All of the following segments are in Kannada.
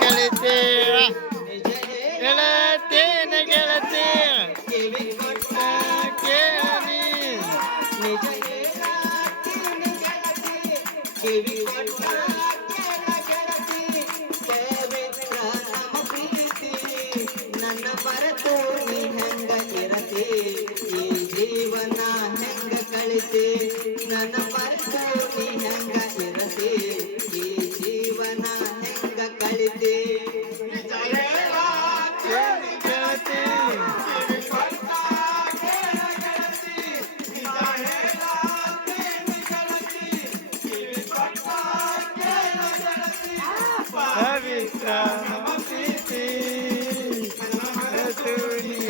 ಕಳಿತೆ ನಿಜ ಹೇಳ ಗೆಳತೇನ ಗೆಳತಿ ಕಿವಿ ಕೊಟ್ಟ ಕೇಳನಿ ನಿಜ ಹೇಳತೀನಿ ಗೆಳತಿ ಕಿವಿ ಕೊಟ್ಟ ಕೇಳ ಗೆಳತಿ ಪವಿತ್ರ ನಮ್ಮ ಪ್ರೀತಿ ನನ್ನ ಮರೆತು ನೀ ಹೆಂಗ ಇರತಿ ಈ ಜೀವನ ಹೆಂಗ ಕಳಿತಿ ನನ್ನ ಮರೆತು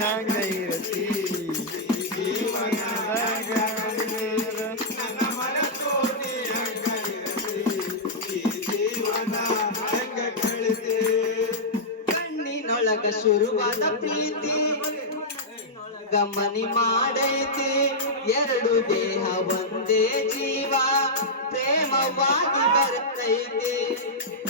ಹಂಗ ಇರತಿ ಜೀವನದಾಗ ಒಂದೇರ ಕಣ್ಣಿನೊಳಗ ಶುರುವಾದ ಪ್ರೀತಿ, ಗಮನಿ ಮಾಡೈತಿ. ಎರಡು ದೇಹ ಒಂದೇ ಜೀವ, ಪ್ರೇಮವಾಗಿ ಬರ್ತೈತಿ.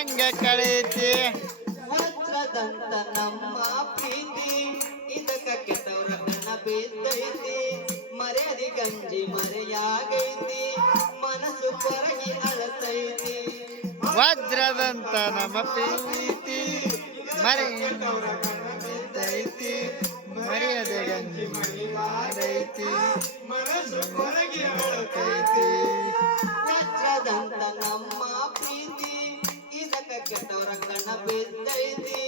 ಹೆಂಗ ಕಳೀತಿ. ವಜ್ರದಂತ ನಮ್ಮ ಪ್ರೀತಿ ಇದಕ್ಕ ಕೆಟ್ಟವ್ರ ಕಣ ಬಿದ್ದೈತಿ. ಮರ್ಯಾದೆ ಗಂಜಿ ಮರೆಯಾಗೈತಿ ಮನಸ್ಸು ಕೊರಗಿ ಅಳತೈತಿ. ವಜ್ರದಂತ ನಮ್ಮ ಪ್ರೀತಿ ಮರೆಯೈತಿ ಮರೆಯದೆ ಗಂಜಿ ಮರೆಯಾಗೈತಿ. ಮನಸ್ಸು ಕೊರಗಿ ಅಳತೈತಿ. ಕೆಟ್ಟವರ ಕಣ ಬಿದ್ದೈತಿ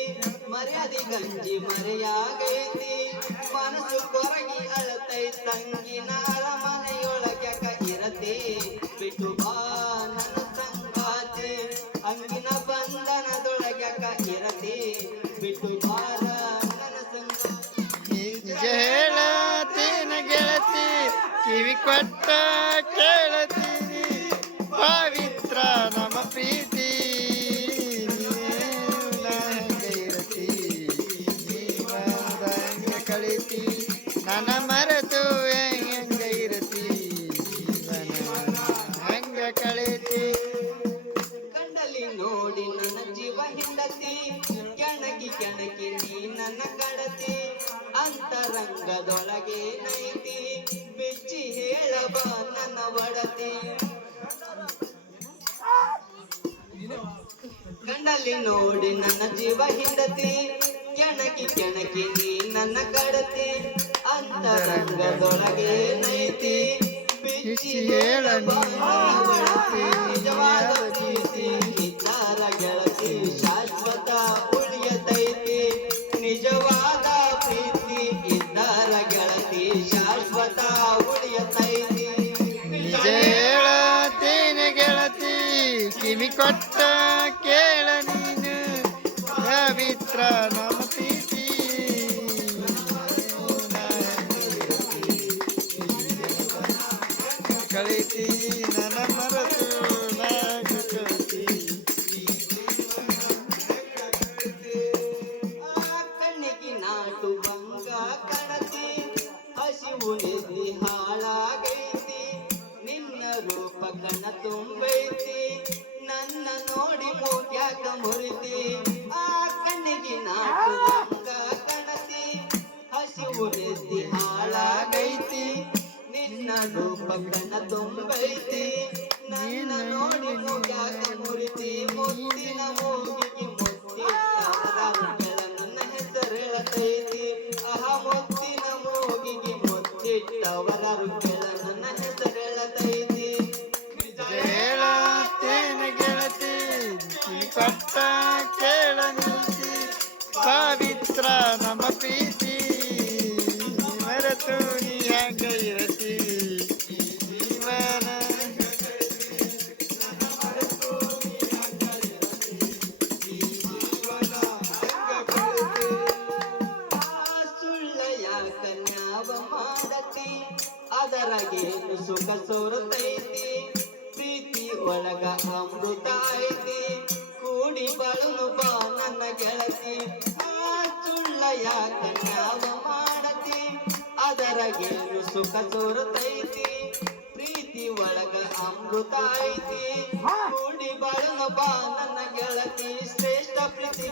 ಮರ್ಯಾದೆ ಗಂಜಿ ಮರೆಯಾಗೈತಿ ಮನಸ್ಸು ಕೊರಗಿ ಅಳತೈತಿ ತಂಗಿನ ಅಳಮನೆಯೊಳಗ್ಯಾಕ ಇರತಿ ಬಿಟ್ಟು ಬಾ ನನ್ನ ಸಂಗಾತಿ ಅಂಗಿನ ಬಂಧನದೊಳಗ್ಯಾಕ ಇರತಿ ಬಿಟ್ಟು ಬಾರ ನನ್ನ ಸಂಗಾತಿ ನಿಜ ಹೇಳತೀನ ಗೆಳತಿ ಕಿವಿ ಕೊಟ್ಟ ಹಿಂಡತಿ ಕೆಣಕಿ ಕೆಣಕಿ ನೀ ನನ್ನ ಕಡತಿ. ಅಂತರಂಗದೊಳಗೆ ನೈತಿ ಬಿಚ್ಚಿ ಹೇಳಬ ನನ್ನ ಒಡತಿ. ಕಣ್ಣಲ್ಲಿ ನೋಡಿ ನನ್ನ ಜೀವ ಹಿಂಡತಿ. ಕೆಣಕಿ ಕೆಣಕಿ ನೀ ನನ್ನ ಕಡತಿ. ಅಂತರಂಗದೊಳಗೆ ನೈತಿ ಬಿಚ್ಚಿ ಹೇಳಬ ನಿಜವಾದ ಕಿವಿ ಕೊಟ್ಟ ಕೇಳ ನೀನು, ಪವಿತ್ರ ನಮ್ಮ ಪ್ರೀತಿ. ಕಳಿತಿ ನನ್ನ ಮರತು ಹಾಳಾಗೈತಿ. ನಿನ್ನ ರೂಪ ಕಣ ತುಂಬೈತಿ. ಮುರಿತಿ ಆ ಕಣ್ಣಿಗಿನ ಕಣತಿ ಹಸಿವು ನೆತ್ತಿ ಹಾಳಾಗೈತಿ. ನಿನ್ನ ರೂಪ ಕಣ ತುಂಬೈತಿ. ನನ್ನ ನೋಡಿ ಮುಗ ಮುರಿ ಅದರಾಗೇನು ಸುಖ ಸೋರುತ್ತೈತಿ ಪ್ರೀತಿ ಒಳಗ ಅಮೃತ ಐತಿ. ಕೂಡಿ ಬಾಳುನು ಬಾ ನನ್ನ ಗೆಳತಿ ಆ ಸುಳ್ಳ ಯಾಕ ಮಾಡತಿ. ಅದರಾಗೇನು ಸುಖ ಸೋರುತ್ತೈತಿ ಪ್ರೀತಿ ಒಳಗ ಅಮೃತ ಐತಿ. ಕೂಡಿ ಬಾಳುನು ಬಾ ನನ್ನ ಗೆಳತಿ ಶ್ರೇಷ್ಠ ಪ್ರೀತಿಗೆ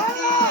Bravo!